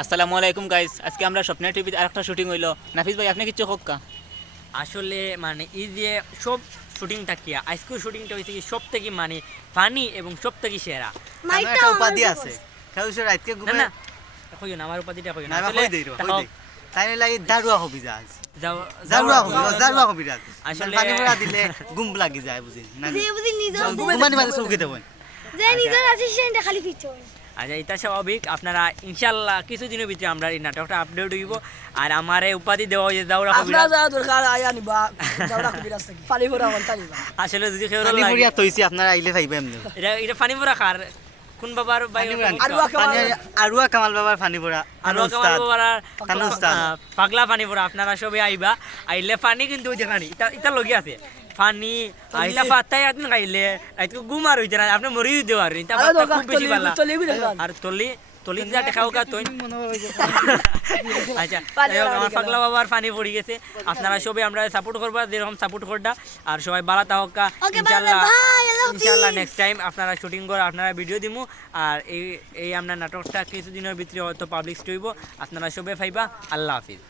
আসসালামু আলাইকুম গাইস, আজকে আমরা স্বপ্নের টিভিতে আরেকটা শুটিং হইলো। নাফিস ভাই আপনি কিচ্ছু হোক্কা আসলে মানে এই যে সব শুটিং থাকিয়া আজকের শুটিংটা হয়েছে কি সব থেকে মানে ফানি এবং সব থেকে সেরা। আমার একটা উপাধি আছে খেউছে রাতকে না ঘুমে না কইও না আমার উপাধিটা কইও না না আসলে কই দেই তাই লাগি দারুয়া হবি জাজ যাও জারুয়া হবি রাত আসলে পানি ভরা দিলে ঘুম লাগি যায় বুঝি না যে বুঝি নিজের ঘুমানি বাজে চৌকি দেবন যে নিজের অ্যাসিস্ট্যান্ট খালি ফিরছে আচ্ছা এটা স্বাভাবিক। আপনারা ইনশাল্লাহ কিছুদিনের ভিতরে আমরা এই নাটকটা আপডেট হইব। আর আমার এই উপাধি দেওয়া হয়েছে দাউরা কবিরা। আসলে যদি কেউ পানি লাগে ভরিয়া তৈছি আপনারা আইলে পাইবে এমনি এটা ফানি ভরা খার কোন বাবার ভাই আরুয়া কামাল বাবার পানি ভরা আর কামাল বাবার কানু উস্তাদ পাগলা পানি ভরা আপনারা সবাই আইবা। আইলে পানি কিন্তু ওই দেখানি এটা লগে আছে পানি আইতা পাতাই আপনি খাইলে আইতো গুমার হইতে না আপনি মরি দিতে পারেন এটা খুব বেশি ভালো আর তলি তলি যা দেখাও কা তুই আচ্ছা আমার পাগলা বাবার পানি পড়ে গেছে। আপনারা সবাই আমরা সাপোর্ট করবা যেরকম সাপোর্ট করডা আর সবাই বালা তাহকা ইনশাআল্লাহ। ইনশাআল্লাহ নেক্সট টাইম আপনারা শুটিং করে আপনারা ভিডিও দিমু। আর এই আমরা নাটকটা কিছুদিনের ভিতরে হয়তো পাবলিশ হইব। আপনারা সবাই পাইবা। আল্লাহ হাফিজ।